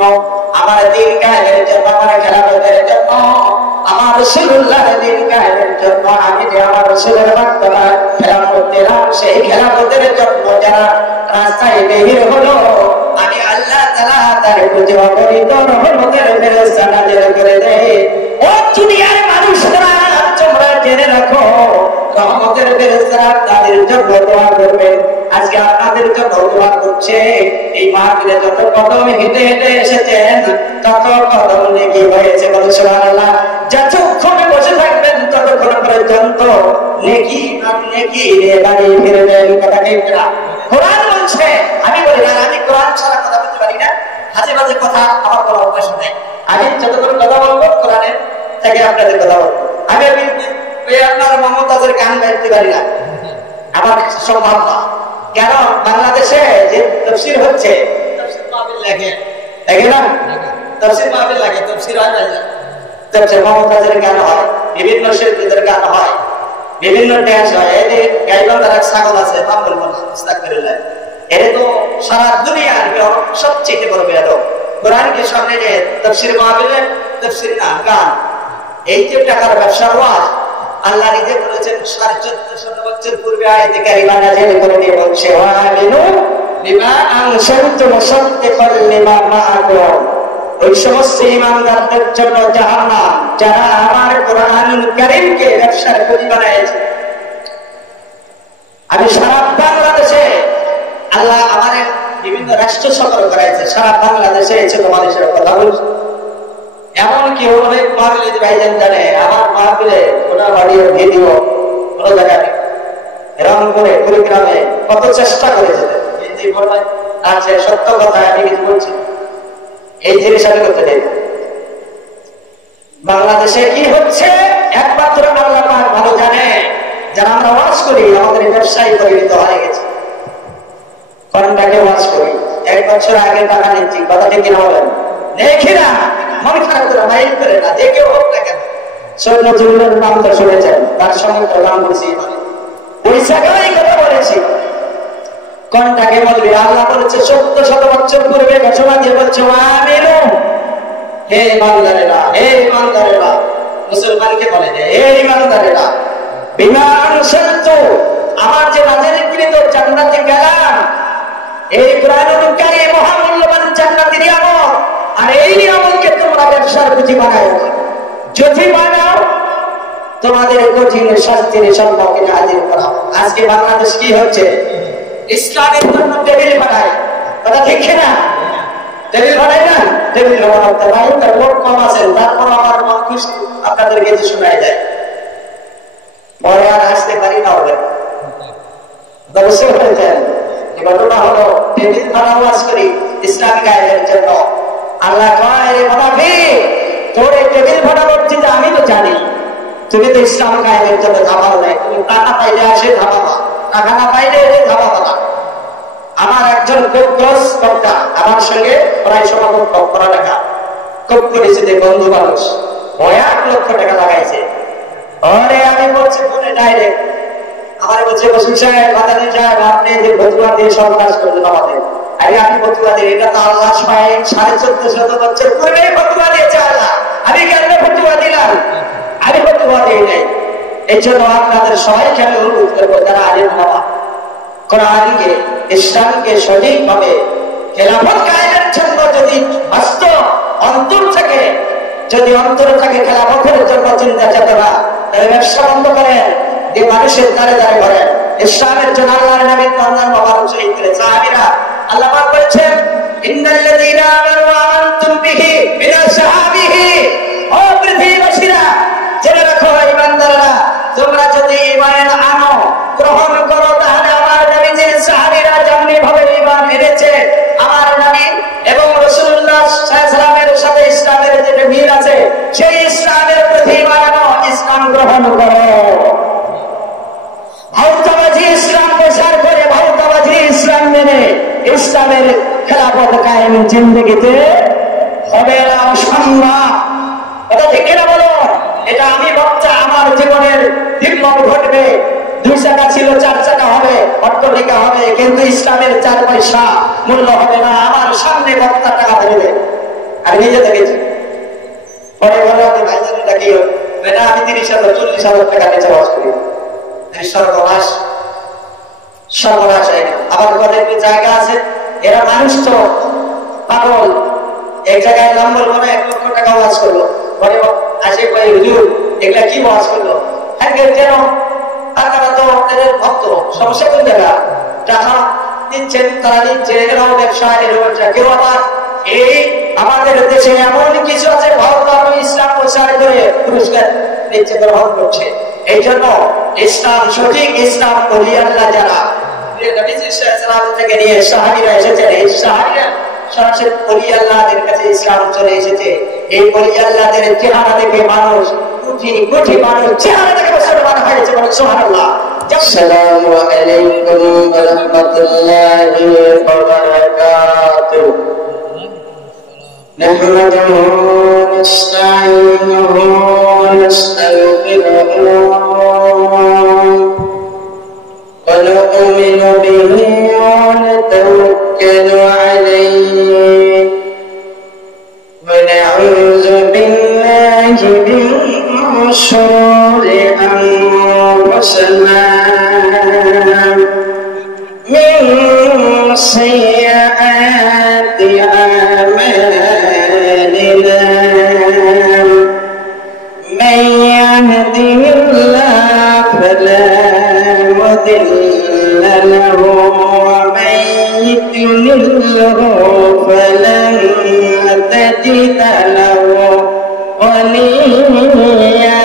জন্য, আমার দিন কায়েমের জন্য, আমার খেলাফতের জন্য, আমার রাসূলুল্লাহর দিন কায়েমের জন্য আমি যে আমার রাসূলের মাধ্যমে খেলাফত দিলাম, সেই খেলাফতের জন্য যারা রাস্তায় বের হলো, আমি আল্লাহ তাআলা তার প্রতি অগণিত রহমতের ফেরেশতা নাযিল করে দেই। ও দুনিয়ার মানুষরা, তোমরা জেনে রাখো, রহমতের ফেরেশতারা তাদের জন্য দোয়া করবে। আজকে আপনাদের জন্য দোয়া করছে। এই মাহফিলে যত কদম হেঁটে হেঁটে এসেছেন, তত কদম নেকি হয়েছে, বলে সুবহানাল্লাহ। যতক্ষণ বসে থাকবেন ততক্ষণ পর্যন্ত নেকি আর নেকি রে বাড়ি ফিরবেন। কথা ঠিক না? কোরআন বলছে, আমি বলি না, আমি কোরআন ছাড়া কথা বলতে পারি না, হাজে বাজে কথা আমার কোনো অভ্যাস নেই। আমি যতক্ষণ কথা বলবো কোরআনের থেকে আপনাদের কথা বলবো। আমি আপনার মমতাজের গান গাইতে পারি না, আমার সম্ভব না। কেন? বাংলাদেশে যে তাফসীর হচ্ছে, তাফসীর মাহফিল লাগে না, তাফসীর মাহফিল লাগে, তাফসীর হয় না, তাফসীর মমতাজের গান হয়, বিভিন্ন শিল্পীদের গান হয়, বিভিন্ন ড্যান্স হয়। এই যে গাইবান্ধার এক ছাগল আছে, নাম বলবো না, আস্তাগফিরুল্লাহ, এর তো সারা দুনিয়ার সবচেয়ে বড় বেয়াদব। কোরআনকে সামনে নিয়ে তাফসীর মাহফিলে তাফসীর না, গান। এই যে টাকার ব্যবসার ওয়াজ আল্লাহ নিজে বলেছেন 1450 বছর পূর্বে আয়াতে কারিমা নাযিল করে দিয়ে বলছে, ওয়া আমিনু বিমা আনশারতু মুসাদ্দিকাল লিমা মাআকুম। ওই সমস্ত ঈমানদারদের জন্য জাহান্নাম যারা আমার কোরআনুল কারীমকে ব্যবসার পুঁজি বানিয়েছে। আমি সারা বাংলাদেশে, আল্লাহ আমাদের বিভিন্ন রাষ্ট্র সফর করাইছে, সারা বাংলাদেশে এসে তোমাদের সাথে কথা বলছি। এমন কি অনেক মাহফিলে ভাইজান জানে, আমার মাহফিলে ওটা অডিও ভিডিও কোনো জায়গায় রংপুরে কুড়িগ্রামে কত চেষ্টা করেছে, আছে সত্য কথা, আমি কিছু বলছি, এই জিনিস আমি করতে চাই। বাংলাদেশে কি হচ্ছে একমাত্র আল্লাহ পাক ভালো জানে। যারা আমরা ওয়াজ করি, আমাদের ব্যবসায়ী পরিণত হয়ে গেছে, কন্টাকে ওয়াজ করি, 1 বছর আগে টাকা নিচ্ছি, কথা ঠিক কিনা বলেন? দেখি না, মন খারাপ করে মাইল করে না, দেখেও হোক না কেন। সৈন্য জুলের নাম তো শুনেছেন, তার সঙ্গে তো নাম বলছি, ওই জায়গায় কথা বলেছি। কোনটাকে বলবি? আল্লাহ বলেছে 1400 বছর পূর্বে ঘোষণা দিয়ে বলছে, আমিনু, হে ইমানদারেরা, হে ইমানদারেরা, মুসলমানকে বলে যে হে ইমানদারেরা, বিমা আনশারতু, আমার যে নাযিলকৃত জান্নাতি কালাম, এই কোরআনুল কারীম মহামূল্যবান জান্নাতি নিয়ামত, আর এই নিয়ামতকে তোমরা ব্যবসার পুঁজি বানাও। যদি বানাও, তোমাদের কঠিন শাস্তির সম্মুখীন হাজির করা। আজকে বাংলাদেশ কি হচ্ছে? ইসলামের জন্য টেবিল বানায়, কথা ঠিক না? টেবিল বানায় না, টেবিল বানাতে ভাই তার লোক কম আছেন, তারপর আমার মন খুশি আপনাদেরকে যে শোনায় যায়, পরে আর আসতে পারি না হবে। অবশ্যই হয়েছেন এই ঘটনা হলো, টেবিল বানাও ওয়াজ করি ইসলামিক আইনের জন্য। আল্লাহ কয়, রে মুনাফিক, তোর এই টেবিল বানানোর চিন্তা আমি তো জানি, তুমি তো ইসলাম কায়েমের জন্য ধাবাও নাই, তুমি টাকা পাইলে আসে ধাবাবা, টাকা না পাইলে এসে ধাবাবা না। আমার একজন খুব ক্লোজ বক্তা, আমার সঙ্গে প্রায় সমাগম পড়ালেখা খুব পরিচিত বন্ধু মানুষ, 1 লক্ষ টাকা লাগাইছে। ওরে আমি বলছি ফোনে ডাইরেক্ট, আমার বলছে বসুন সাহেব, বাদানি সাহেব, আপনি যে ফতুয়া দিয়ে সন্ত্রাস করলেন আমাদের। আরে আমি ফতুয়া দিই, এটা তো আল্লাহ স্বয়ং 1450 বছর পূর্বে ফতুয়া দিয়েছে আল্লাহ, আমি কেন ফতুয়া দিলাম? আমি ফতুয়া দিই নাই। এই জন্য আপনাদের সবাইকে আমি অনুরোধ করবো, যারা আলেম বাবা, কোরআনকে ইসলামকে সঠিকভাবে খেলাফত কায়েমের জন্য যদি বাস্তব অন্তর থেকে, যদি অন্তরে থাকে খেলাফতের জন্য চিন্তা চেতনা, তাহলে ব্যবসা বন্ধ করেন, যে মানুষের দ্বারে দ্বারে করেন, ইসলামের জন্য আল্লাহর নবীর কল্যাণ বাবার শহীদ করে সাহাবীরা। আল্লাহ পাক বলেছেন, ইন্নাল্লাযীনা আমানু ওয়া আনতুম বিহি মিনাস সাহাবিহি, ও পৃথিবীবাসীরা জেনে রাখো ঈমানদাররা, তোমরা যদি ঈমান আনো, গ্রহণ করো, তাহলে আমার নবীর সাহাবীরা যেমনি ভাবে ঈমান এনেছে, আমার নবী এবং রাসূলুল্লাহ সাল্লাল্লাহু আলাইহি ওয়াসাল্লামের সাথে ইসলামের যে মিল আছে, সেই ইসলামের প্রতি ঈমান আনো, ইসলাম গ্রহণ করো। ভারতবাজি ইসলাম প্রচার করে, ভারতবাজি ইসলাম মেনে ইসলামের খেলাফত কায়েম জিন্দেগিতে হবে না, অসম্ভব। কথা ঠিক কিনা বলো? এটা আমি বক্তা, আমার জীবনের বিপ্লব ঘটবে। 2 চাকা ছিল 4 চাকা হবে, অট্টালিকা হবে, কিন্তু ইসলামের 4 পয়সা মূল্য হবে না। আমার সামনে বক্তা টাকা দেবে, নিজে দেখেছি। পরে বললাম যে ভাইজানটা কি না, আমি 30,000 40,000 টাকা নিচে ওয়াজ করি। সর্বনাশ সর্বনাশ হয় না। আবার কয়েকটি জায়গা আছে এরা মানুষ তো পাগল, এক জায়গায় নাম বলবো না, 1 লক্ষ টাকা ওয়াজ করলো, পরে আসে কয়ে হুজুর এগুলা কি ওয়াজ করলো? হ্যাঁ যেন তারা তো এদের ভক্ত, সমস্যা কোন জায়গা? টাকা দিচ্ছেন তারা নিচ্ছে, এরাও ব্যবসা, এরকম কেউ আবার এই আমাদের দেশে এমন কিছু আছে ভারত ইসলাম প্রচার করে পুরস্কার নিচ্ছে, গ্রহণ করছে। এই জন্য ইসলাম সঠিক ইসলাম ওলি আল্লাহ যারা থেকে নিয়ে সাহাবীরা এসেছেন, এই সাহাবীরা সরাসরি ওলি আল্লাহদের কাছে ইসলাম চলে এসেছে। এই ওলি আল্লাহদের চেহারা দেখে মানুষ কোটি কোটি মানুষ চেহারা দেখে মুসলমান হয়েছে। বলে সুবহানাল্লাহ। আসসালামু আলাইকুম ওয়া রাহমাতুল্লাহি ওয়া বারাকাতুহু। نحمده ونستعينه ونستغفره ونؤمن به ونتوكل عليه ونعوذ بالله من شرور أنفسنا من سيئات أعمالنا، من يهده الله فلا مضل له ومن يضلله فلن تجد له وليا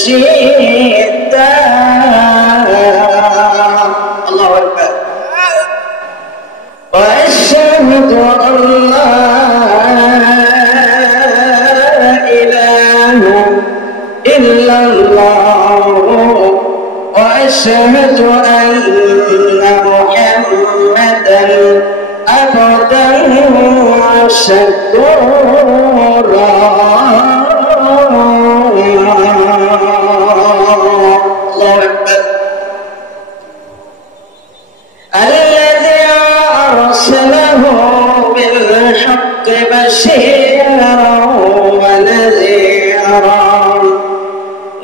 مرشدا. الله أكبر. وأشهد أن لا إله إلا الله وأشهد أن محمدا عبده ورسوله. الله أكبر. الذي أرسله بالحق بشيرا ونذيرا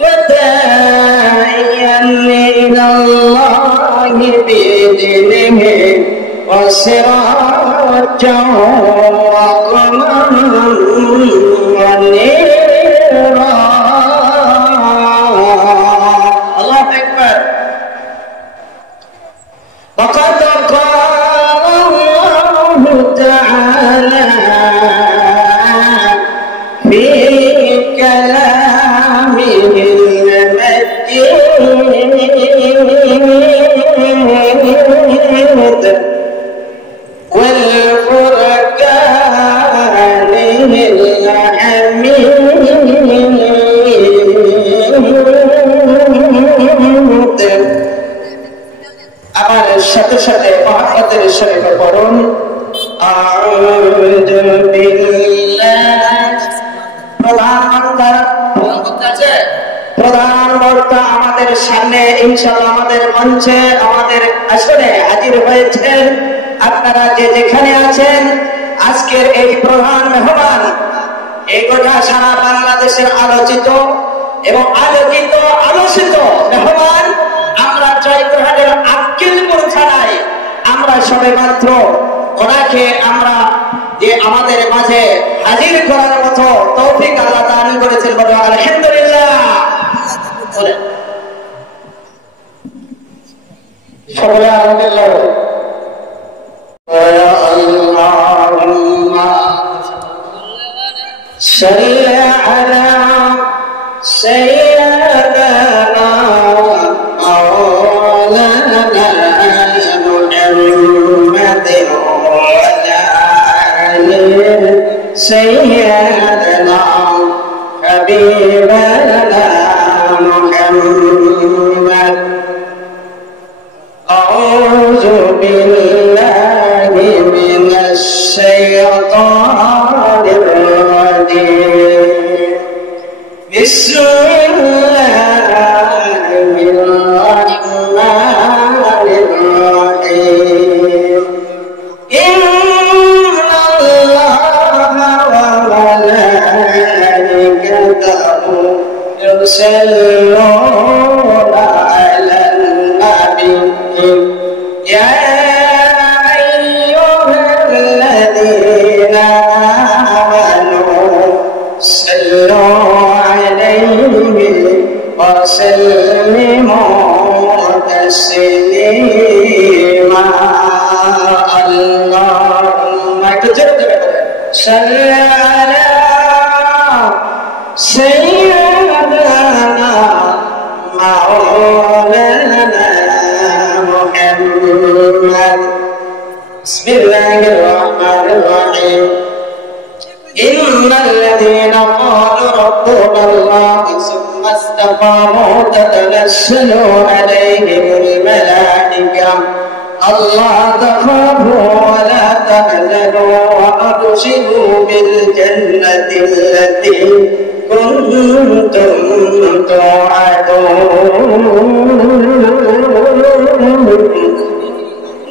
وداعيا إلى الله بإذنه وسراجا وقمرا منيرا. الله أكبر. وقد قال الله تعالى في كلامه المجيد والفرقان الحميد. আমার সাথে সাথে মহব্বতের শরীফে পড়ুন আউযু বিল্লাহ। প্রধান বক্তা আমাদের সামনে ইনশাআল্লাহ আমাদের মঞ্চে আমাদের আসরে হাজির হয়েছেন। আপনারা যে যেখানে আছেন আজকের এই প্রধান মেহমান, এই গোটা সারা বাংলাদেশের আলোচিত এবং আলোকিত আলোচিত মেহমান, আমরা জয়পুরহাটের আক্কেলপুর থানায় আমরা সবে মাত্র ওনাকে আমরা যে আমাদের মাঝে হাজির করার মতো তৌফিক আল্লাহ দান করেছেন। বলো আলহামদুলিল্লাহ। সকলে আলহামদুলিল্লাহ। اللهم صل على سيدنا مولانا محمد وعلى آله سيدنا حبيبنا محمد. أعوذ بالله من الشيطان الرجيم. بسم الله الرحمن الرحيم. إن الله صل على سيدنا مولانا محمد بسم الله الرحمن الرحيم إن الذين قالوا ربنا الله ثم استقاموا تتنزل عليهم الملائكة ألا تخافوا ولا تحزنوا وأبشروا بالجنة التي كنتم توعدون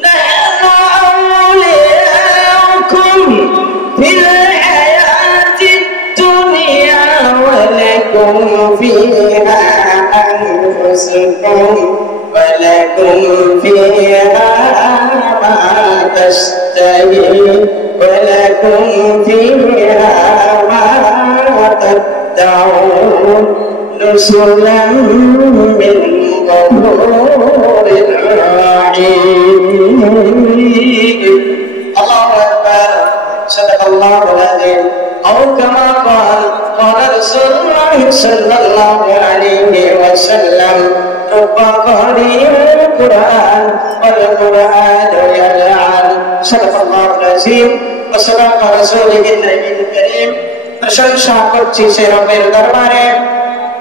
نحن أولياؤكم في الحياة الدنيا ولكم فيها أنفسكم ولكم فيها ما تشتهي ولكم فيها ما تدعون نزلا من غفور رحيم. الله أكبر صدق الله العظيم أو كما قال رسول الله صلى الله عليه وسلم رب قارئ القرآن والقرآن يلعن صدق الله العظيم وصدق رسوله النبي الكريم. প্রশংসা করছি সে রবের দরবারে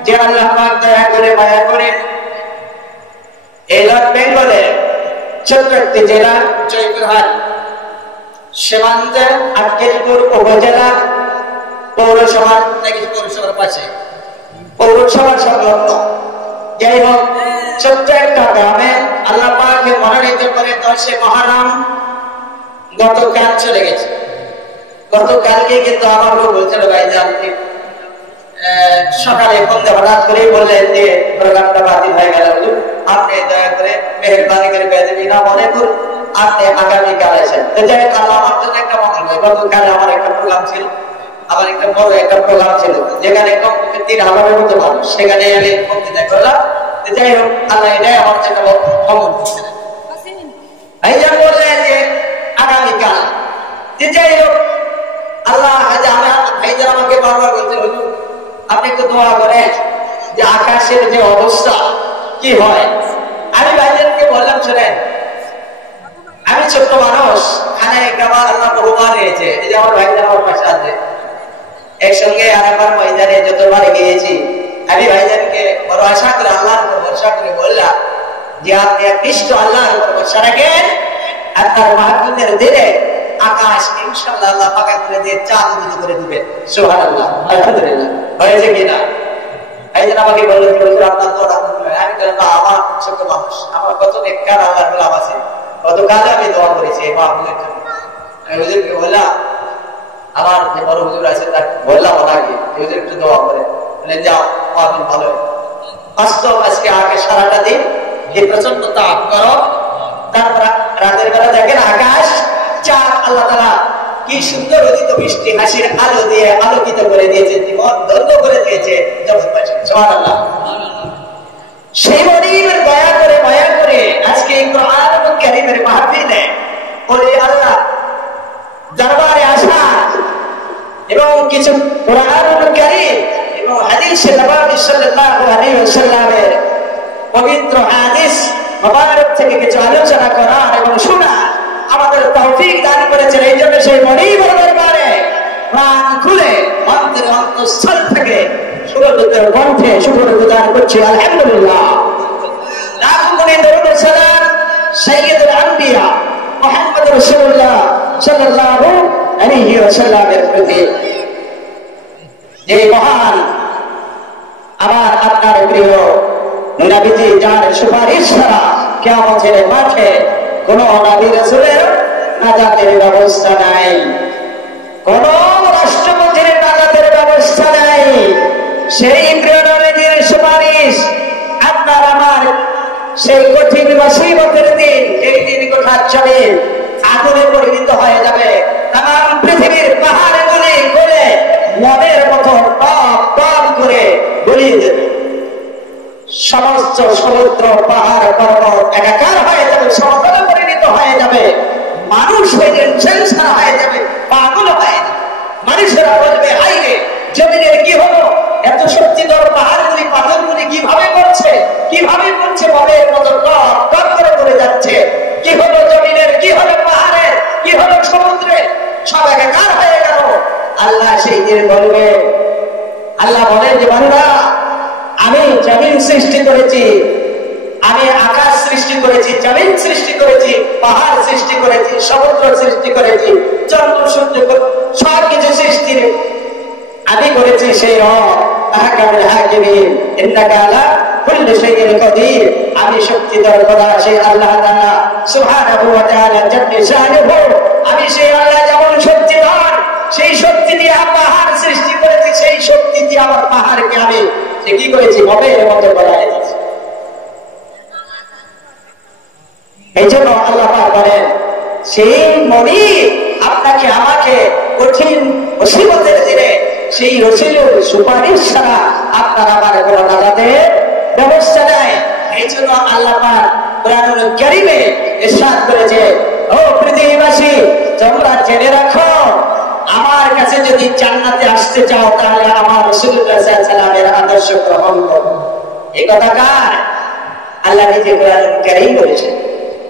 যে আল্লাহ পাক দয়া করে মায়া করে এই নর্থ বেঙ্গলের ছোট্ট একটি জেলা জয়পুরহাট সীমান্তে আটকেলপুর উপজেলা পৌরসভার নাকি পৌরসভার পাশে পৌরসভার সংলগ্ন যাই হোক ছোট্ট একটা গ্রামে আল্লাহ পাককে মনোনীত করে 10 মহরম গতকাল চলে গেছে। গতকালকে কিন্তু আমার লোক বলছিল ভাই যে আপনি সকালে ফোন দিয়ে হঠাৎ করে বললেন যে প্রোগ্রামটা বাতিল হয়ে গেল, আপনি দয়া করে মেহরবানি করে বেদবিনা মনে করুন আপনি আগামীকাল আসেন। যাই হোক আল্লাহ আমার জন্য একটা মঙ্গল হয়। গতকাল আমার একটা প্রোগ্রাম ছিল, আমার একটা বড় একটা প্রোগ্রাম ছিল যেখানে কমপক্ষে 3000-এর মতো মানুষ, সেখানে আমি বক্তৃতা করলাম। যাই হোক আল্লাহ এটাই আমার জন্য মঙ্গল দিচ্ছেন। ভাইজান বললেন যে আগামীকাল। যাই হোক আল্লাহ ভাইজান আমাকে বারবার বলতে হলো আপনি একটু দোয়া করেন যে আকাশের যে অবস্থা কি হয়। আমি ভাইজানকে বললাম শোনেন আমি ছোট্ট মানুষ, খানায় কাবার আল্লাহ বহুবার রয়েছে, এই যে আমার ভাইজান আমার পাশে আছে, একসঙ্গে আর আমার ময়দানে যতবার গিয়েছি আমি ভাইজানকে বড় আশা করে আল্লাহর উপর ভরসা করে বললাম যে আপনি একনিষ্ঠ আল্লাহর উপর ভরসা রাখেন, আপনার মাহফিলের দিনে আকাশ ইনশাআল্লাহ আল্লাহ পাকা করে দিয়ে চাঁদ উদিত করে দিবেন। সুবহানাল্লাহ, আলহামদুলিল্লাহ। হয়েছে কিনা? ভাইজান আমাকে বললেন আপনার দোয়া রাখুন। আমি বললাম আমার ছোট মানুষ, আমার কত নেককার আল্লাহর গোলাম আছে, গতকাল আমি দোয়া করেছি এই মাহফিলের জন্য। আমি হুজুরকে বললাম, আমার যে বড় হুজুর আছে তাকে বললাম ওনাকে হুজুর একটু দোয়া করে, বললেন যাও মাহফিল ভালো হয়। বাস্তব আজকে আগে সারাটা দিন এই প্রচন্ড তাপ গরম, তারপর রাতের বেলা দেখেন আকাশ চাঁদ আল্লাহ তাআলা কি সুন্দর উদিত বৃষ্টি হাসির আলো দিয়ে আলোকিত করে দিয়েছে, জীবন ধন্য করে দিয়েছে জগৎবাসী। সুবহানাল্লাহ। সেই মনিবের দয়া করে মায়া করে আজকে এই কোরআন কারীমের মাহফিলে ওরে আল্লাহ দরবারে আসা এবং কিছু কোরআন কারীম এবং হাদিসে নববী সাল্লাল্লাহু আলাইহি ওয়াসাল্লামের পবিত্র হাদিস মুবারক থেকে কিছু আলোচনা করা এবং শোনা আমাদের তৌফিক দান করেছেন। এই জন্য সেই মনিবের দরবারে প্রাণ খুলে অন্তরের অন্তঃস্থল থেকে সুরতের কণ্ঠে শুকর গুজার করছি আলহামদুলিল্লাহ। লাখো কোটি দরুদ ও সালাম সাইয়্যিদুল আম্বিয়া মুহাম্মদ রাসূলুল্লাহ সাল্লাল্লাহু আলাইহি ওয়াসাল্লামের প্রতি। যে মহান আমার আপনার প্রিয় নবীজি যার সুপারিশ ছাড়া কিয়ামতের মাঠে কোন নবী রাসূলের নাজাতের ব্যবস্থা নাই, কোন রাষ্ট্রপতির নাজাতের ব্যবস্থা নাই। সেই প্রিয় নবীজির সুপারিশ আপনার আমার সেই কঠিন মুসিবতের দিন, এই দিন গোটা জমিন আগুনে পরিণত হয়ে যাবে। তাম পৃথিবীর পাহাড়ে গলে গলে মনের মতো টপ টপ করে গলিয়ে দেবে। সমস্ত সমুদ্র পাহাড় পর্বত একাকার হয়ে যাবে, সমতলে পরিণত হয়ে যাবে। মানুষ হয়ে যাবে, সেন্সার হয়ে যাবে, পাগল হয়ে যাবে। বেকার হয়ে গেল। আল্লাহ সেই দিন বলবে, আল্লাহ বলে যে বান্দা, আমি জমিন সৃষ্টি করেছি, আমি আকাশ সৃষ্টি করেছি, জমিন সৃষ্টি করেছি, পাহাড় সৃষ্টি করেছি, সমুদ্র সৃষ্টি করেছি, চন্দ্র সূর্য সব কিছু সৃষ্টি আমি করেছি। সেই রব আহকামুল হাকিমিন ইন্নাকা আলা কুল্লি শাইইন কাদির, আমি শক্তিধর খোদা সেই আল্লাহ তাআলা সুবহানাহু ওয়া তাআলা জাল্লা শানুহু, আমি সেই আল্লাহ যেমন শক্তিধর, সেই শক্তি দিয়ে পাহাড় সৃষ্টি করেছি, সেই শক্তি দিয়ে আমার পাহাড়কে আমি কি করেছি, মবের মতো বানিয়ে দিয়েছি। এই জন্য আল্লাহ পাক বলেন, সেই মনি আপনাকে আমাকে কঠিন মুসিবতের দিনে সেই রসুলের সুপারিশ ছাড়া আপনার আমার কোনো নাজাতের ব্যবস্থা নাই। এই জন্য আল্লাহ পাক কুরআনুল কারীমে ইরশাদ করেছে, ও পৃথিবীবাসী তোমরা জেনে রাখো, আমার কাছে যদি জান্নাতে আসতে চাও তাহলে আমার রাসূলুল্লাহ সাল্লাল্লাহু আলাইহি ওয়াসাল্লামের আদর্শ গ্রহণ করো। এই কথা কার? আল্লাহ নিজে কুরআনুল কারীম বলেছেন,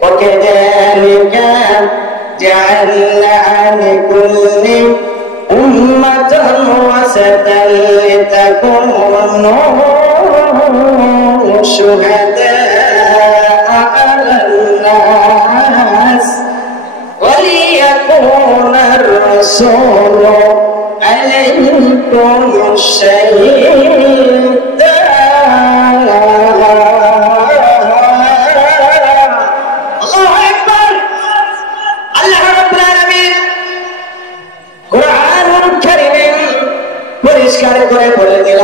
وكذلك جعلنا لكل أمة وسطا لتكونوا شهداء على الناس وليكون الرسول عليكم شهيدا। পরিষ্কার করে বলে দিল,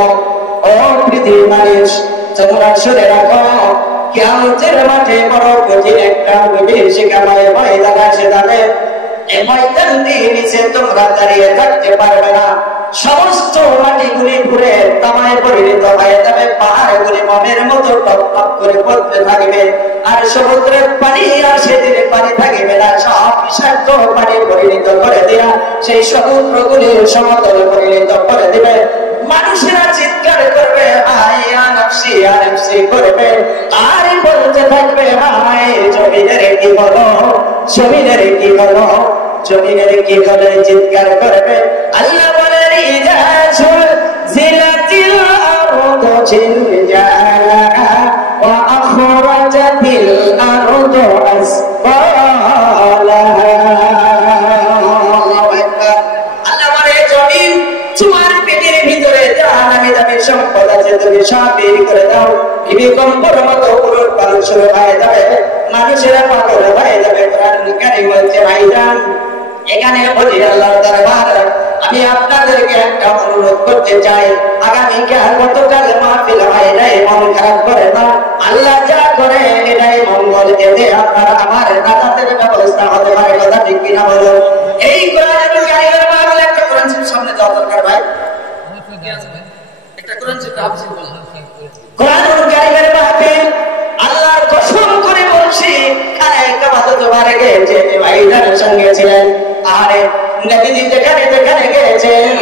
ও পৃথিবীর মানুষ তোমরা শুনে রাখো, কিয়ামতের মাঠে বড় কঠিন একটা বিভীষিকাময় ময়দান আসে যাবে। এই ময়দান দিয়ে নিচে তোমরা দাঁড়িয়ে থাকতে পারবে না, সমস্ত মাটিগুলি ঘুরে তামায় পরিণত হয়ে যাবে, পাহাড়গুলি মমের মতো টপ টপ করে পড়তে থাকবে, আর সমুদ্রের পানি আর সেদিনে পানি থাকবে না, সব বিষাক্ত পানি পরিণত করে দেয়া সেই সমুদ্রগুলির সমতলে পরিণত করে দিবে। মানুষেরা চিৎকার করবে, আয়া নফসি আ নফসি করবে, আর বলতে থাকবে, হায় জমিনের কি হলো, জমিনের কি হলো, জমিনের কি হলো, চিৎকার করবে। আল্লাহ বলেন, ইযা যুলজিলাতিল আরদু জিলজালাহা ওয়া আখরাজাতিল আরদু আসফালাহা। আল্লাহ বলে, জমিন তোমার পেটের ভিতরে যা নামি দামি সম্পদ আছে তুমি সব বের করে দাও, ভূমিকম্পের মতো উলট পালট শুরু হয়ে যাবে, মানুষেরা পাগল হয়ে যাবে। কোরআনুল কারীম বলছে, ভাইজান এখানে বলি আল্লাহর দরবার, আমি আপনাদেরকে একটা অনুরোধ করতে চাই, আগামীকাল গতকাল মাহফিল হয় নাই, মন খারাপ করে না, আল্লাহ যা করে এটাই মঙ্গল, এতে আপনার আমার নাজাতের ব্যবস্থা হতে পারে। কথা ঠিক কিনা বলো? এই কোরআনুল কারীমের মাহফিল, একটা কোরআন শরীফ সামনে দেওয়া দরকার ভাই, একটা কোরআন শরীফ হাফেজ বলেন। কোরআনুল কারীমের মাহফিল আল্লাহর কসম করে বলছি, খানায়ে কাবাতে তোমারে গেছে ভাইদের সঙ্গে ছিলেন, আরে নবীজি যেখানে যেখানে গেছেন,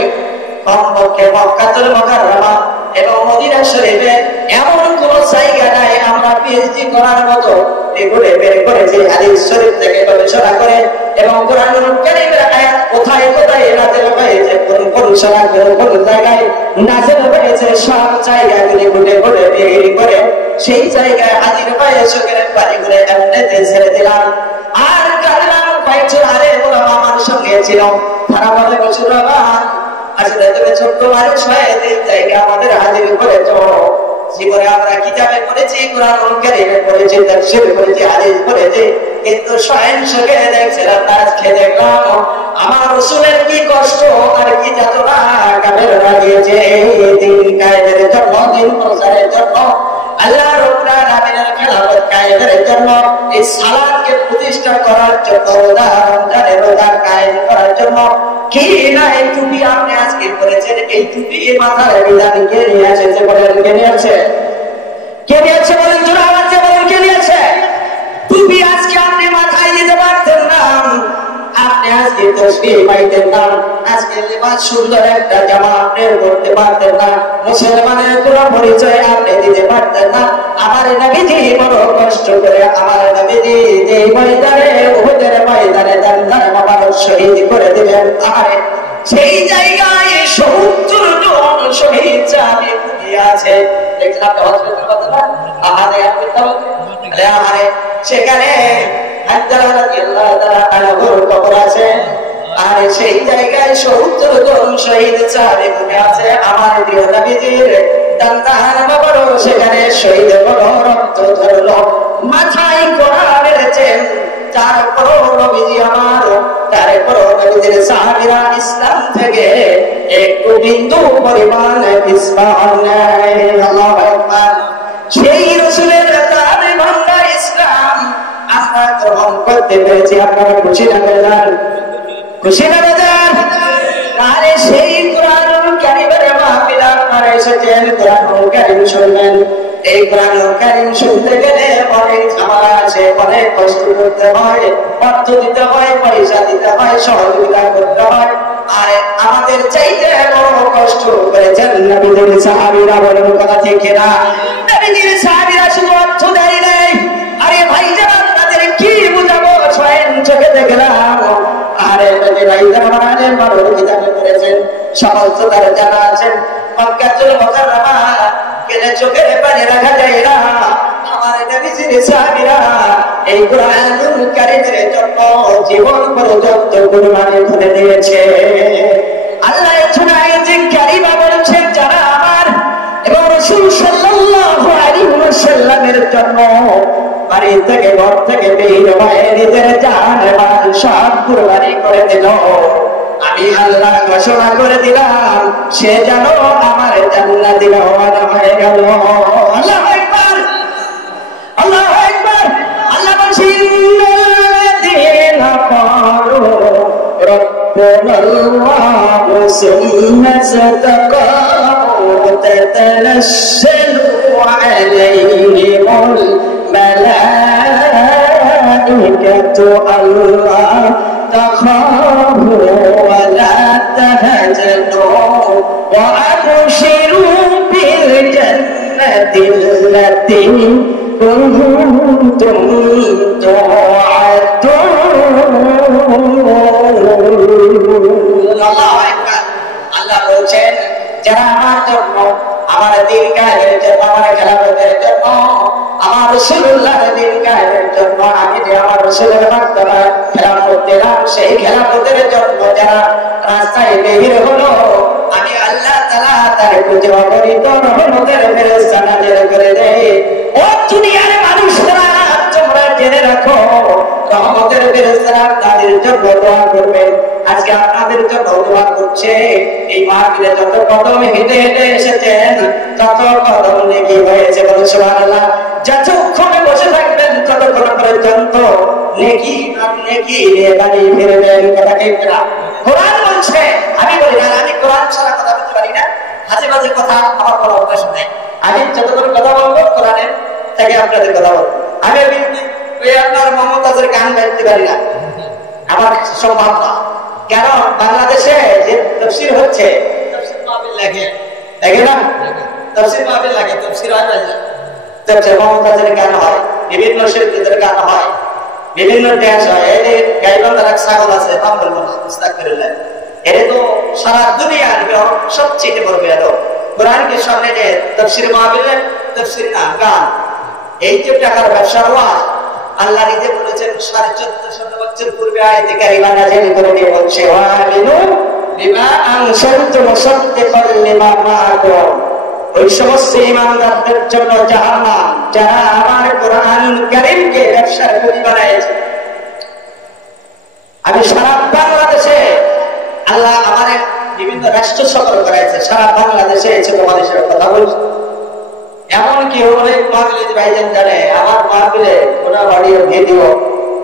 কমপক্ষে মক্কাতুল মুকাররমা এবং মদিনা শরীফে এমন কোন জায়গা নাই আমরা পিএইচডি করার মতো এগুলো বের করেছি হাদিস শরীফ থেকে গবেষণা করে, এবং কোরআনুল কারীমের আয়াত কোথায় কোথায় নাযিল হয়েছে, কোন কোন সময় কোন কোন জায়গায় নাযিল হয়েছে, সব জায়গাগুলি ঘুরে ঘুরে বের করে সেই জায়গায় হাজির হয়ে চোখের পানিগুলো এমনিতে ছেড়ে দিলাম। আর কাঁদলাম, কয়েকজন আলেম ওলামা আমার সঙ্গে ছিল, তারা বলে, হুজুর বাবা আসলে তুমি ছোট্ট মানুষ হয়ে এই জায়গায় আমাদের হাজির করেছ, জীবনে আমরা কিতাবে পড়েছি, কোরআনুল কারীমে পড়েছি, তাফসীরে পড়েছি, হাদিস পড়েছি, কিন্তু স্বয়ং চোখে দেখছিলাম, আজকে দেখলাম আমার রাসূলের কি কষ্ট আর কি যাতনা কাফেররা দিয়েছে এই দিন কায়েমের জন্য, দিন প্রচারের জন্য, আল্লাহ রাব্বুল আলামিনের খেলাফত কায়েমের জন্য, এই সালাতকে প্রতিষ্ঠা করার জন্য, রমজানের রোজা কায়েম করার জন্য। কি না এই টুপি আপনি আজকে পরেছেন, এই টুপি মাথার বিধান কে নিয়ে এসেছে বলেন? কে নিয়ে আসছে? কে নিয়ে আসছে বলেন? জোরে আওয়াজে বলেন, কে নিয়ে আসছে? টুপি আজকে আপনি মাথায় দিতে পারতেন না, আপনি আজকে তসবিহ পাইতেন না, আজকে লিবাস সুন্দর একটা জামা আপনি পরতে পারতেন না, মুসলমানের কোনো পরিচয় আপনি দিতে পারতেন না। আমার নবীজি বড় কষ্ট করে, আমার নবীজি যে ময়দানে উহুদের ময়দানে দান মানুষ শহীদ করে দিলেন। আর সেই জায়গায় 70 জন শহীদ সাহাবী ঘুমিয়ে আছে। দেখছেন আপনি হসপিটাল কথা না, আহারে আহারে সেখানে কবর আছে। আর সেই জায়গায় 70 জন শহীদ সাহাবী ঘুমিয়ে আছে। আমার প্রিয় নবীজির সেখানে শহীদ হলো, রক্ত ঝরলো, মাথায় কোড়া মেরেছেন। তারপরও নবীজি আমার, তারপরও নবীজির সাহাবীরা ইসলাম থেকে একটু বিন্দু পরিমাণ পিছপা নাই। আল্লাহু আকবার। সেই রাসূলের দাবি ভাঙা ইসলাম আমরা গ্রহণ করতে পেরেছি। আপনারা খুশি না বেজার? খুশি না বেজার? তাহলে সেই কোরআনুল কারীমের মাহফিলে আপনারা এসেছেন, কোরআনুল কারীম শুনবেন। এই কোরআনুল কারীম শুনতে গেলে অনেক ঝামেলা আছে, অনেক কষ্ট করতে হয়, অর্থ দিতে হয়, পয়সা দিতে হয়, সহযোগিতা করতে হয়। আর আমাদের চাইতে বড় কষ্ট করেছেন নবীদের সাহাবীরা। বলেন কথা ঠিক না? নবীদের সাহাবীরা শুধু অর্থ দেয় নাই। আরে ভাই যারা আপনাদের কি বুঝাবো, স্বয়ং চোখে দেখলাম। আরে ভাই যারা মানুষ কিতাবে করেছেন, সমস্ত তারা যারা আছেন মক্কাতুল মুকাররমা গেলে চোখের পানি রাখা যায় না। আমার নবীজির সাহাবীরা এই কোরআনুল কারীমের জন্য জীবন পর্যন্ত কুরবানি করে দিয়েছে। আল্লাহ এখানে আয়াতে কারীমা বলেছেন, যারা আমার এবং রাসূল সাল্লাল্লাহু আলাইহি ওয়াসাল্লামের জন্য বাড়ি থেকে ঘর থেকে বের হয়ে নিজের জান মাল সব কুরবানি করে দিল, আমি আল্লাহ ঘোষণা করে দিলাম সে যেন আমার জান্নাতি রওনা হয়ে গেল। আল্লাহু আকবার, আল্লাহু আকবার। আল্লাহ বলেন, ইন্নাল্লাযীনা ক্বালু রাব্বুনাল্লাহু সুম্মা ইসতাকামু তাতানাজ্জালু আলাইহিমুল মালাইকাতু আল্লা تخافوا ولا تهزنوا وأبشروا بالجنة التي كنتم توعدون। الله أكبر। الله বলছেন, যারা আমার জন্য, আমার দ্বীন কায়েমের জন্য, আমার খেলাফতের জন্য, আমার রাসূলুল্লাহর দ্বীন কায়েমের জন্য আমি যে আমার রাসূলের মাধ্যমে খেলাফত দিলাম, সেই খেলাফতের জন্য যারা রাস্তায় বের হলো, আমি আল্লাহ তাআলা তার প্রতি অগণিত রহমতের ফেরেশতা নাযিল করে দেই। ও দুনিয়ার মানুষরা, তোমরা জেনে রাখো, রহমতের ফেরেশতারা তাদের জন্য দোয়া করবেন। আজকে আপনাদের জন্য দোয়া করছে। এই মাহফিলে যত কদম হেঁটে হেঁটে এসেছেন, তত কদম নেকি হয়েছে। বলুন সুবহানাল্লাহ। যতক্ষণ বসে থাকবেন ততক্ষণ পর্যন্ত নেকি আর নেকি নিয়ে বাড়ি ফিরবেন। কথা ঠিক না? কোরআন বলছে, আমি বলি না, আমি কোরআন ছাড়া কথা বলতে পারি না, মাঝে মাঝে কথা আমার কোনো অভ্যাস নেই। আমি যতক্ষণ কথা বলবো কোরআনের থেকে আপনাদের কথা বলবো। আমি আপনার মমতাজের গান গাইতে পারি না, আমার সম্ভব না। কেন? বাংলাদেশে যে তাফসীর হচ্ছে, তাফসীর মাহফিল লাগে না, তাফসীর মাহফিল লাগে, তাফসীর হয় না, তাফসীর মমতাজের গান হয়, বিভিন্ন শিল্পীদের গান হয়, বিভিন্ন ড্যান্স হয়। এই যে গাইবান্ধার এক ছাগল আছে, নাম বলবো না, আস্তাগফিরুল্লাহ, এটা তো সারা দুনিয়ার সবচেয়ে বড় বেয়াদব। কোরআনকে সামনে নিয়ে তাফসীর মাহফিলে তাফসীর না, গান। এই যে টাকার ব্যবসা হওয়া, আল্লাহ নিজে বলেছেন 1450 বছর পূর্বে আয়াতে কারিমা নাযিল করে দিয়ে বলছে, ওয়ালিনু বিমা আনসারতু মুসাদ্দিকাল লিমা মাআকুম। ওই সমস্ত ঈমানদারদের জন্য জাহান্নাম যারা আমার কোরআনুল কারীমকে ব্যবসার পুঁজি বানাইছে। আমি সারা বাংলাদেশে, আল্লাহ আমার বিভিন্ন রাষ্ট্র সফর করাইছে, সারা বাংলাদেশে এসে তোমাদের সাথে কথা বলছি। এমনকি অনেক মাহফিলে ভাইজান জানে, আমার মাহফিলে কোনো অডিও ভিডিও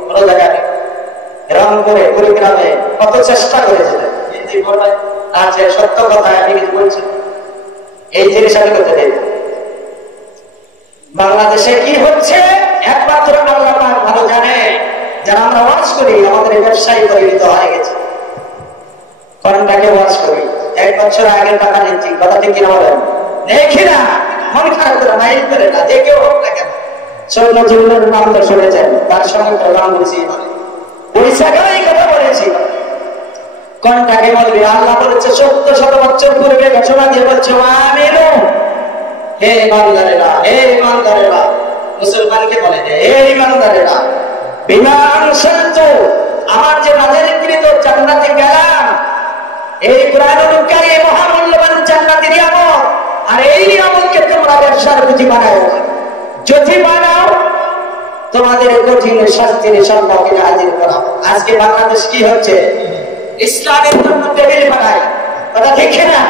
কোনো জায়গায় রংপুরে কুড়িগ্রামে কত চেষ্টা করেছিলেন, হিন্দি বলবেন আছে, সত্য কথা আমি কিছু বলছি, এই জিনিস আমি করতে চাই। বাংলাদেশে কি হচ্ছে একমাত্র আল্লাহ পাক ভালো জানে। যারা আমরা ওয়াজ করি, আমাদের ব্যবসায়ী পরিণত হয়ে গেছে। কোরআনটাকে ওয়াজ করি, 1 বছর আগে টাকা নিচ্ছি, কথা ঠিক কিনা বলেন? দেখি না, মন খারাপ করে মাইল করে না, যে কেউ হোক না কেন। সৈন্য জীবনের নাম তো শুনেছেন, তার সঙ্গে নাম বলছি, ওই জায়গায় কথা বলেছি। কোনটাকে বলবে? আল্লাহ বলেছে 1400 বছর পূর্বে ঘোষণা দিয়ে বলছে আমিনু, হে ইমানদারেরা, হে ইমানদারেরা। মুসলমানকে বলে যে হে ইমানদারেরা, বিমা আনসালতু, আমার যে নাযিলকৃত জান্নাতে গেলাম, এই কুরআনুল কারীম মহামূল্যবান জান্নাতের নিয়ামত, আর এই নিয়ামতকে তোমরা ব্যবসার পুঁজি বানাও। যদি বানাও তোমাদের কঠিন শাস্তির সম্মুখীন হাজির করা। আজকে বাংলাদেশ কি হচ্ছে? ইসলামের জন্য টেবিল বানায়, কথা ঠিক না?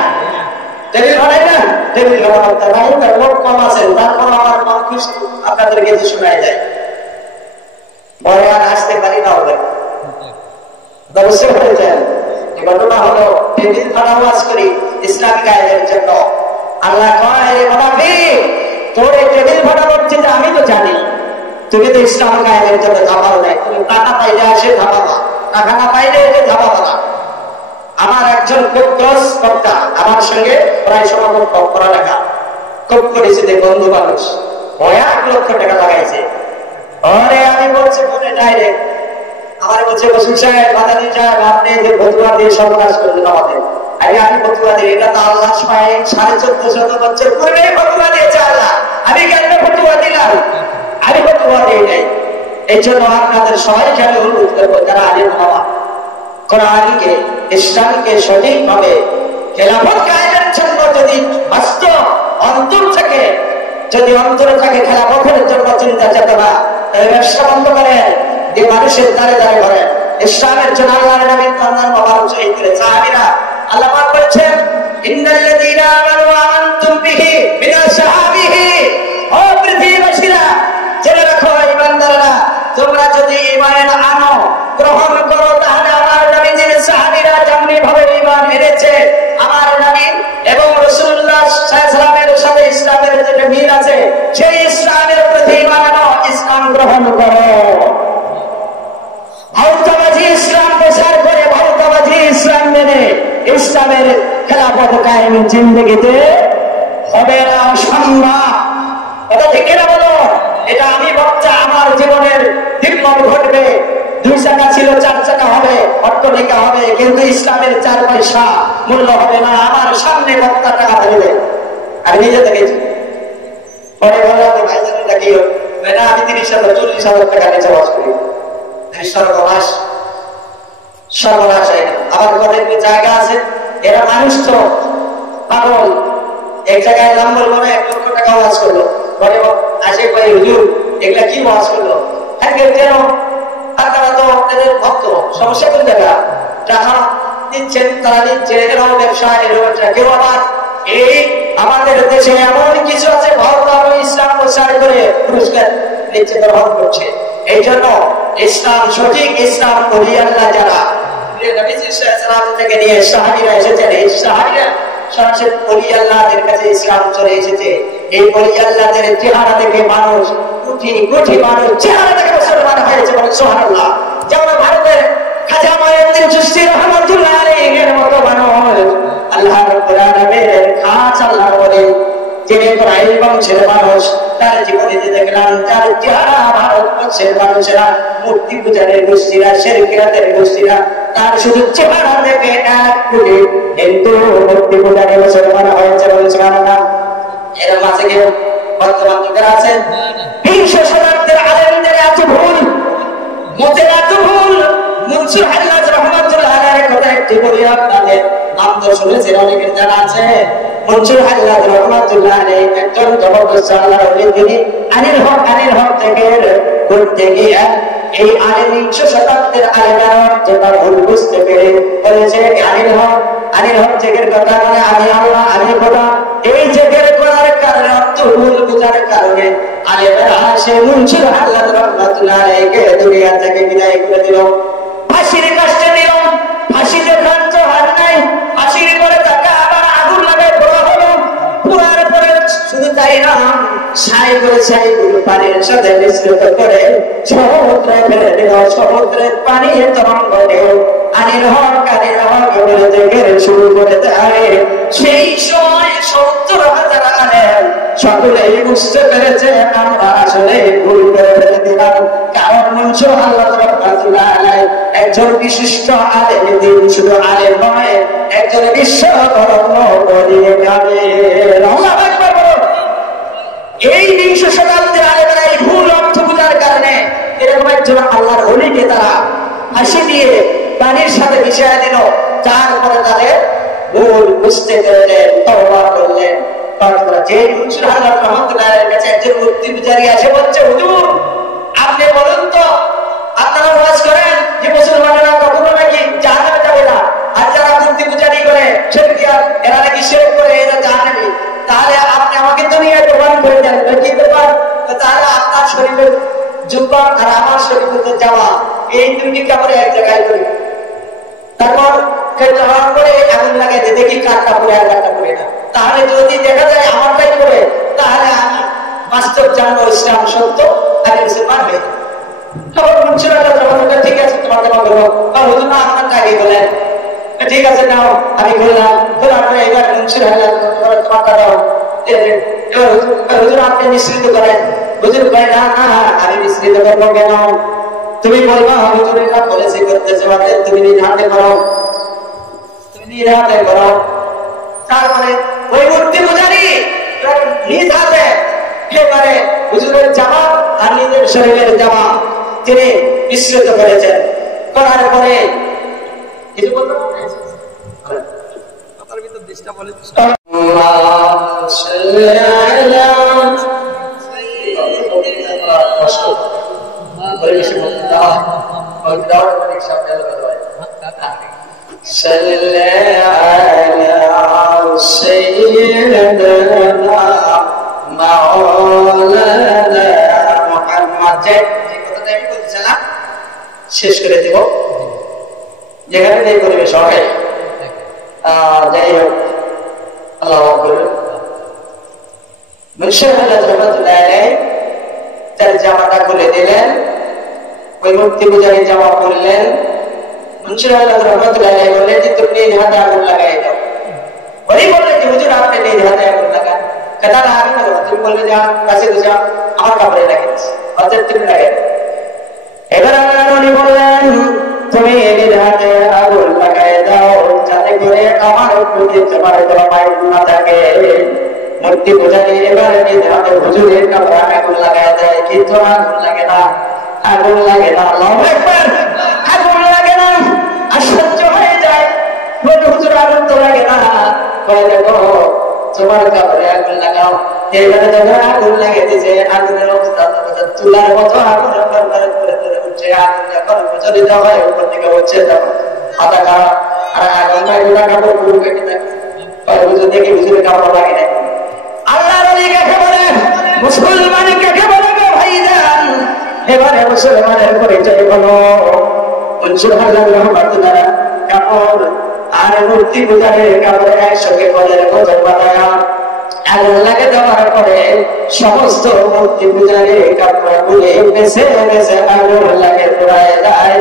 টেবিল বানায় না, টেবিল বানাতে ভাই তার লোক কম আছে, তারপর আমার মন খুশি আপনাদের কাছে শোনায় যায়। পরে আর আসতে পারি না হবে, অবশ্যই হয়ে যায়। ঘটনা হলো টেবিল বানাও আজ করি ইসলামিক আইনের জন্য। আল্লাহ কয় মুনাফিক, তোর এই টেবিল বানানোর চিন্তা আমি তো জানি, তুমি তো ইসলামিক আইনের জন্য ধাবাও নাই। তুমি টাকা পাইলে আসে ধাবাবা, টাকা না পাইলে এসে ধাবাবা না। আমার একজন খুব ক্লোজ বক্তা, আমার সঙ্গে প্রায় সমাগম পড়ালেখা খুব পরিচিত বন্ধু মানুষ, 1 লক্ষ টাকা লাগাইছে। পরে আমি বলছি বলে ডাইরেক্ট আমার বলছে বসুন সাহেব, মাদানী সাহেব, আপনি যে ফতুয়া দিয়ে সর্বনাশ করলেন আমাদের। আরে আমি ফতুয়া দিই, এটা তো আল্লাহ স্বয়ং 1450 বছর পূর্বে ফতুয়া দিয়েছে আল্লাহ। আমি কেন ফতুয়া দিলাম? আমি ফতুয়া দিই নাই। এই জন্য আপনাদের সবাইকে আমি অনুরোধ করবো, যারা আলিম বাবা, কোরআনকে ইসলামকে সঠিকভাবে খেলাফত কায়েমের জন্য যদি বাস্তব অন্তর থেকে, যদি অন্তরে থাকে খেলাফতের জন্য চিন্তা চেতনা, তাহলে ব্যবসা বন্ধ করেন, যে মানুষের দ্বারে দ্বারে করেন। ইসলামের জন্য আল্লাহর নবী তাআলা মোবারক শহীদ করে সাহাবীরা আল্লাহ পাক বলেছেন ইন্নাল্লাযীনা আমানু ওয়া আনতুম বিহি মিনাস সাহাবিহি, ও পৃথিবীবাসীরা জেনে রাখো ঈমানদাররা, তোমরা যদি ঈমান আনো, গ্রহণ করো, তাহলে আমার নবীজির সাহাবীরা যেমনি ভাবে ঈমান এনেছে, আমার নবী এবং রাসূলুল্লাহ সাল্লাল্লাহু আলাইহি ওয়াসাল্লামের সাথে ইসলামের যে মিল আছে, সেই ইসলামের প্রতি ঈমান আনো, ইসলাম গ্রহণ করো। ভারতবাজি ইসলাম প্রচার করে, ভারতবাজি ইসলাম মেনে ইসলামের খেলাফত কায়েম জিন্দেগিতে হবে না, সম্ভব। কথা ঠিক না বলো? এটা আমি বক্তা, আমার জীবনের দিগ্গজ ঘটবে। 2 চাকা ছিল 4 চাকা হবে, অট্টালিকা হবে, কিন্তু ইসলামের 4 পয়সা মূল্য হবে না। আমার সামনে বক্তা টাকা দেবে, আমি নিজে দেখেছি। পরে বলে ভাই জানেন কি না, আমি 30,000-40,000 টাকা নিচে বাস করি। সর্বনাশ, সর্বনাশ। আবার অনেক জায়গা আছে, এরা মানুষ তো পাগল, এক জায়গায় নাম বলবো না, 1 লক্ষ টাকা ওয়াজ করলো, পরে আসে কয় হুজুর এগুলা কি ওয়াজ করলো? হ্যাঁ কেন? তারা তো তাদের ভক্ত, সমস্যা কোন জায়গা? টাকা দিচ্ছেন, তারা দিচ্ছে, এরাও ব্যবসা, এরাও কেউ। আবার এই আমাদের দেশে এমন কিছু আছে, ভারত আরো ইসলাম প্রচার করে পুরস্কার নিচ্ছে, গ্রহণ করছে। এই জন্য ইসলাম, সঠিক ইসলাম ওলি আল্লাহ যারা নবীজি সাল্লাল্লাহু আলাইহি ওয়াসাল্লাম থেকে নিয়ে সাহাবীরা এসেছেন, এই সাহাবীরা সরাসরি ওলি আল্লাহদের কাছে ইসলাম চলে এসেছে। এই ওলি আল্লাহদের চেহারা দেখে মানুষ, কোটি কোটি মানুষ চেহারা দেখে মুসলমান হয়েছে, বলে সুবহানাল্লাহ। যেমন ভারতের খাজা মঈনুদ্দিন চিশতি রাহমাতুল্লাহ আলাইহির মতো মানুষ আল্লাহ রাব্বুল আলামিনের খাস আল্লাহর ওলি, যিনি ইব্রাহিম বংশের মানুষ, তার জীবনে দেখলাম তার চেহারা ভারতবর্ষের মানুষেরা, মূর্তি পূজারের গোষ্ঠীরা, শিরকিয়াতের গোষ্ঠীরা, তার শুধু চেহারা দেখে 1 কোটি হিন্দু মূর্তি পূজারে মুসলমান হয়েছে, বলছে না? এর মাঝে কেউ বর্তমান যুগের আছেন? 20 শতাব্দীর আলেমদের এত ভুল, মতের এত ভুল। মনসুর হাল্লাজ রহমাতুল্লাহ আলাইহির কথা একটি বলি আপনাদের, নাম তো শুনেছেন অনেকের জানা আছে। মনসুর হাল্লাজ রহমাতুল্লাহ আলাইহি একজন জবরদস্ত আল্লাহর ওলি, তিনি আনিল হক থেকে করতে গিয়ে এই 20 শতাব্দীর আলেমেরা যেটা ভুল বুঝতে পেরে বলেছে আনিল হক জেগের কথা, মানে আমি আল্লাহ, আমি খোদা। এই জেগের করার কারণে, অর্থ ভুল বোঝার কারণে আলেমেরা সে মনসুর হাল্লাজ রহমাতুল্লাহ আলাইহিকে দুনিয়া থেকে বিদায় করে দিল, ফাঁসির কাষ্টে দিল। ফাঁসি দেখান তো হার নাই, ফাঁসির পরে তাকে আবার আগুন লাগায় পোড়া হলো। পোড়ার পরে শুধু তাই না, ছাইগুলো পানির সাথে মিশ্রিত করে সমুদ্রে ফেলে দিল। সমুদ্রের পানি তরঙ্গ ঢেউ আনিল হক বলে দেখে শুরু করে দেয়। সেই সময় 70,000 সকলেই বুঝতে পেরেছে আমরা আসলে ভুল করে ফেলে দিলাম, কারণ মনসুর আল্লাহ রাহমাতুল্লাহ আলাইহি একজন বিশিষ্ট আলেম, দিন শুধু আলেম নয়, একজন বিশ্ববরণ্য পরিকাবের। আল্লাহু আকবার বলুন। এই 20 শতাব্দীর আলেমেরা এই ভুল অর্থ বোঝার কারণে এরকম একজন আল্লাহর ওলিকে তারা হাসি দিয়ে পানির সাথে মিশিয়ে দিল, তারপরে তাদের ভুল বুঝতে পেরেছেন, তওবা করলেন। তারপরে যে মনসুর আল্লাহ রাহমাতুল্লাহ আলাইহির কাছে একজন মূর্তি পূজারী এসে বলছে, হুজুর আপনি বলুন তো, আপনারা ওয়াজ করেন যে মুসলমানেরা কখনো নাকি জাহান্নামে যাবে না, আর যারা মূর্তি পূজারী করে এরা নাকি শিরক করে এরা জাহান্নামী, তাহলে আপনি আমাকে দুনিয়ায় প্রমাণ করে দেন কি ব্যাপার? তাহলে আপনার শরীরের জুব্বা আর আমার শরীরের জামা এই দুটি কাপড়ে এক জায়গায় করি, তারপর যাওয়ার পরে এমন লাগাই দেখি কার কাপড়ে আর কার কাপড়ে না। তাহলে যদি দেখা যায় আমারটাই করে, তাহলে আমি বাস্তব জানবো ইসলাম সত্য, আমি মুসলমান হয়ে যাবো। ঠিক আছে তোমাকে বলবো, হুজুর না আপনারটা আগে বলেন। ঠিক আছে নাও, আমি বললাম এবার তোমারটা দাও, হুজুর আপনি মিশ্রিত করেন। হুজুর ভাই না না আমি মিশ্রিত করবো কেন? তুমি বলবা হুজুর এটা বলেছি করতেছে, তুমি নিজ হাতে করো, তুমি নিজ হাতে করো। তারপরে ওই মূর্তি পূজারী নিজ হাতে এবারে হুজুরের জামা আর নিজের শরীরের জামা তিনি মিশ্রিত করেছেন। করার পরে কিছু বলতে শেষ করে দেব, যেখানে এই পরিবেশ হয়। যাই হোক, আল্লাহ তার জামাটা খুলে দিলেন, ওই মূর্তি পূজারী জামা পরলেন। মনসুর আল্লাহ রহমতুল্লাহ বললেন যে তুমি নিজ হাতে আগুন লাগাই দাও। ওই বললেন যে হুজুর আপনি নিজ হাতে আগুন লাগান। কথা না আমি বলবো, তুমি বললে যে কাছে যা আমার কাপড়ে লাগিয়ে দিচ্ছি, অর্থাৎ তুমি লাগাই। এবার উনি বললেন তুমি নিজ হাতে আগুন লাগাই দাও, যাতে করে আমার প্রতি তোমার কোনো মাইল না থাকে। মূর্তি পূজারী এবার নিজ হাতে হুজুরের কাপড়ে আগুন লাগাই দেয়, কিন্তু আগুন লাগে না, আগুন লাগে না। আল্লাহু আকবার, আগুন লাগে না। আশ্চর্য হয়ে যায়, বলে হুজুর আগুন তো লাগে না। বলে দেখো তোমার কাপড়ে আগুন লাগাও। এইবারে যখন আগুন লাগিয়ে দিয়েছে, আগুনের অবস্থা চুলার মতো আগুন করে উঠছে। আগুন যখন প্রচলিত হয় উপর থেকে উঠছে, তখন হাতা খাওয়া আর আগুন লাগবে কাপড় পুরো কেটে থাকে। হুজুর দেখি হুজুরের কাপড় লাগে না। আল্লাহ কাকে বলে, মুসলমান কাকে বলে গো ভাইজান? এবারে মুসলমানের পরিচয় হলো মনসুর আল্লাহ রহমাতুল্লাহ কাপড় আর মূর্তি পূজারের কাপড় একসঙ্গে বলে বোঝা বানায়া আগুন লাগে দেওয়ার পরে সমস্ত মূর্তি পূজারের কাপড় গুলি বেছে বেছে আগুন লাগে পুরায় যায়।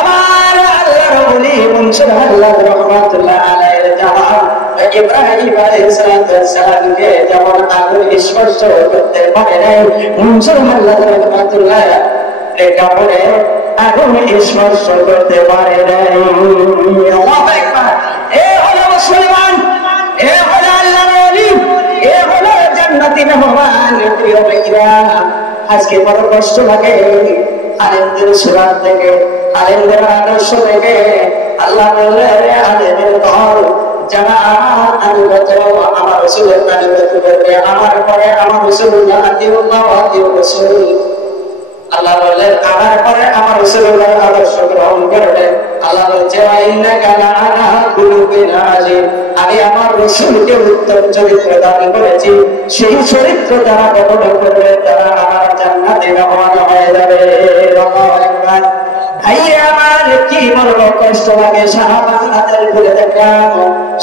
আমার আল্লাহর ওলি মনসুর আল্লাহ রহমাতুল্লাহ আলাইহির জামা ইব্রাহিম আলাইহিস সালামকে যেমন আগুন স্পর্শ করতে পারে নাই, মনসুর আল্লাহ রহমাতুল্লাহ এর কাপড়ে আগুন স্পর্শ করতে পারে নাই। আল্লাহু আকবার। এ হলো মুসলমান, এ হলো আল্লাহর ওলি, এ হলো জান্নাতি মেহমান। প্রিয় ভাইরা, আজকে বড় কষ্ট লাগে আলেমদের সুরাত থেকে, আলেমদের আদর্শ থেকে। আল্লাহ বললেন আলেমের দল যারা আমার আনুগত, আমার রাসূলের আনুগত করবে, আমার পরে আমার রাসূলুল্লাহ আতিউল্লাহ ওয়া আতিউর রাসূল। আল্লাহ বললেন আমার পরে আমার রাসূলুল্লাহর আদর্শ গ্রহণ করবে। আল্লাহ বলছে ইন্নাকা লাআলা কুলুবিন আযীম, আমি আমার রাসূলকে উত্তম চরিত্র দান করেছি, সেই চরিত্র যারা গ্রহণ করবে তারা আমার জান্নাতে রওনা হয়ে যাবে। আল্লাহু আকবার। ভাইয়া আমার কি বলবো কষ্ট লাগে, সারা বাংলাদেশ ঘুরে দেখলাম,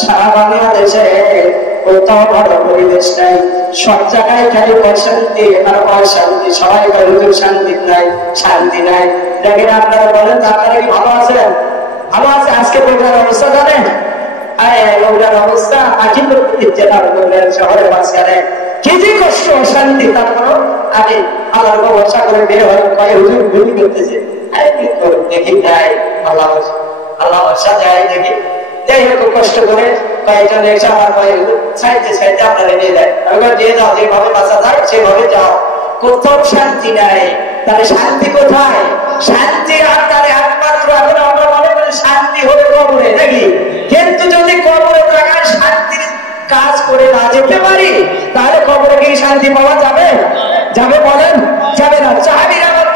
সারা বাংলাদেশে কোথাও ভালো পরিবেশ নাই, সব জায়গায় খালি অশান্তি আর অশান্তি। সবাই হুজুর শান্তি নাই, শান্তি নাই। দেখেন আপনারা বলেন আপনারা কি ভালো আছেন? ভালো আছে। আজকে বগুড়ার অবস্থা জানেন? বগুড়ার অবস্থা আজিমপুর জেলার বগুড়ার শহরের মাঝখানে কি যে কষ্ট অশান্তি, তারপর আমি আল্লাহর ভরসা করে বের হয়ে কয়ে হুজুর ভুলি করতেছে, দেখি যাই আল্লাহ ভরসা যায় দেখি, যাই হোক কষ্ট করে কয়েকজন এসে আমার কয়ে সাইডে সাইডে আপনারা নিয়ে দেয়, দিয়ে যাও, যেভাবে বাঁচা যায় সেভাবে যাও, কোথাও শান্তি নাই। তাহলে শান্তি কোথায়? শান্তি আপনার একমাত্র এখন আমরা মনে করি শান্তি হলে কবরে নাকি, কিন্তু যদি কবরে থাকার শান্তির কাজ করে না যেতে পারি তাহলে কবরে কি শান্তি পাওয়া যাবে? যাবে বলেন? যাবে না। সাহাবীরা আবার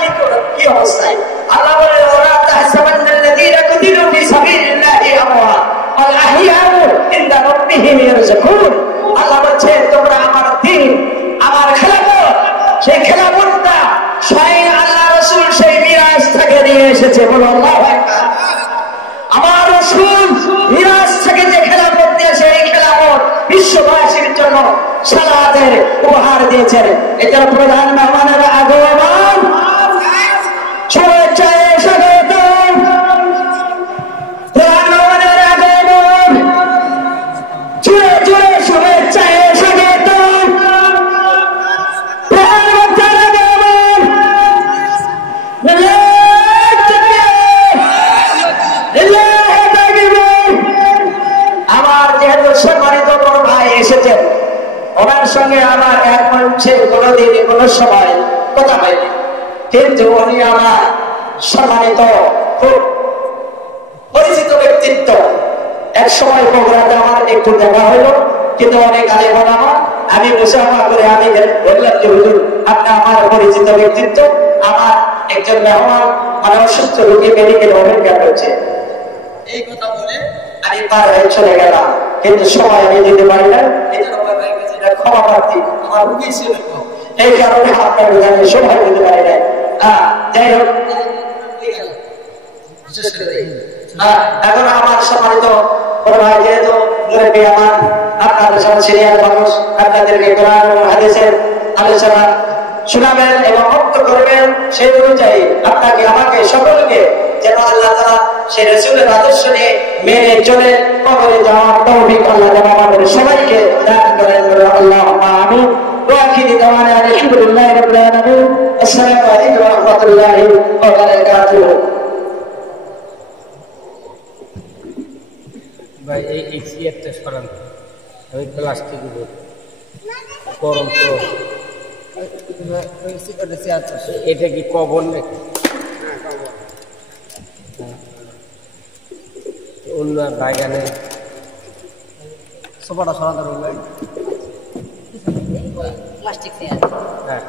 কি অবস্থায়? আল্লাহ বলে ওরা তাহসাবান্নাল্লাযীনা কুতিলু ফি সাবিলিল্লাহি আমওয়াত ওয়াল আহইয়াউ ইনদা রাব্বিহিম ইয়ারযুকুন। আল্লাহ বলছে তোমরা আমার দ্বীন, আমার খেলাফত, সেই খেলাফতটা স্বয়ং আল্লাহ রাসূল সেই মিরাজ থেকে নিয়ে এসেছে। বলো আল্লাহু আকবার। আমার রাসূল মিরাজ থেকে যে খেলাফত দিয়েছে, এই খেলাফত বিশ্ববাসীর জন্য সালাতের উপহার দিয়েছেন। এটার প্রধান মেহমানের আগমন, শুভেচ্ছায় স্বাগতম, প্রধান মেহমানের আগমন, জোরে জোরে শুভেচ্ছায় স্বাগতম, প্রধানমন্ত্রীর আগমন, আমার যেহেতু সম্মানিত বড় ভাই এসেছেন, ওনার সঙ্গে আমার এক মঞ্চে কোনোদিন কোনো সময় কথা হয়নি, কিন্তু উনি আমার সম্মানিত খুব পরিচিত ব্যক্তিত্ব। এক সময় বগুড়াতে আমার একটু দেখা হলো, কিন্তু অনেক আগে বানানো, আমি মুসাফা করে আমি বললাম যে হুজুর আপনি আমার পরিচিত ব্যক্তিত্ব, আমার একজন মেহমান মানে অসুস্থ রোগী মেডিকেল অপেক্ষা করছে, এই কথা বলে আমি পার হয়ে চলে গেলাম, কিন্তু সময় আমি দিতে পারি না, ক্ষমা প্রার্থী, আমার রুগী ছিল, এই কারণে আপনার দোকানে সময় দিতে পারি না। যাই হোক, এখন আমার সম্মানিত বড় ভাই যেহেতু মুরব্বী আমার, আপনাদের সব সিনিয়র মানুষ, আপনাদেরকে কোরআন ও হাদিসের আলোচনা শোনাবেন এবং মুক্ত করবেন, সেই অনুযায়ী আপনাকে আমাকে সকলকে যেন আল্লাহ তাআলা সেই রাসূলের আদর্শ নিয়ে মেনে চলে কবরে যাওয়ার তৌফিক আল্লাহ যেন আমাদের সবাইকে দান করেন। আল্লাহুম্মা আমিন। ওয়া আখিরু দাওয়ানা আলহামদুলিল্লাহি রাব্বিল আলামিন। আসসালামু আলাইকুম ওয়া রাহমাতুল্লাহি ওয়া বারাকাতুহু। ভাই এই চেয়ারটা সরান, আমি প্লাস্টিক গরম তো, এটা কি কবর নাকি? অন্য বাগানে সোফাটা সরাতে প্লাস্টিক চেয়ার। হ্যাঁ